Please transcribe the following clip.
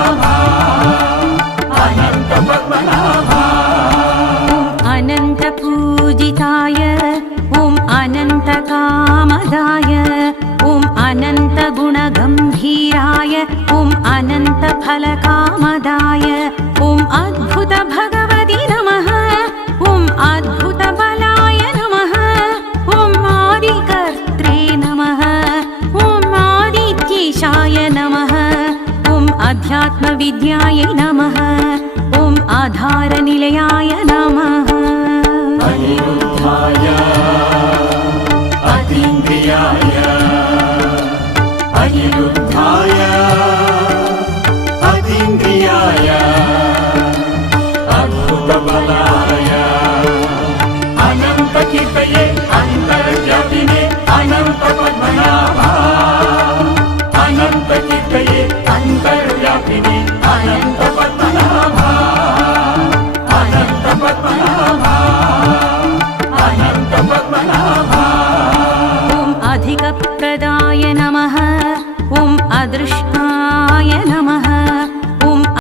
पद्मनाभा अनंत पद्मनाभा अनंत पूजिताय ओम अनंत कामदाय ओम अनंत गुणगंभीराय ओम अनंत फलकामदाय ओम अद्भुत भगवति नमः ओम अद्भुत बलाय नमः ओम आदिकर्त्रे नमः ओम आदित्येशाय नमः ओम अध्यात्म विद्याय नमः ओम आधारनिलयाय नमः अनिरुद्धाय अतीन्द्रियाय अनिरुद्धाय अतीन्द्रियाय अद्भुतबलाय अनन्तकीर्तये अन्तर्व्यापिने अनन्त पद्मनाभा अनन्तकीर्तये अन्तर्व्यापिने अनन्त पद्मनाभा अनन्त पद्मनाभा अनन्त पद्मनाभा ओम अधिकप्रदाय नमः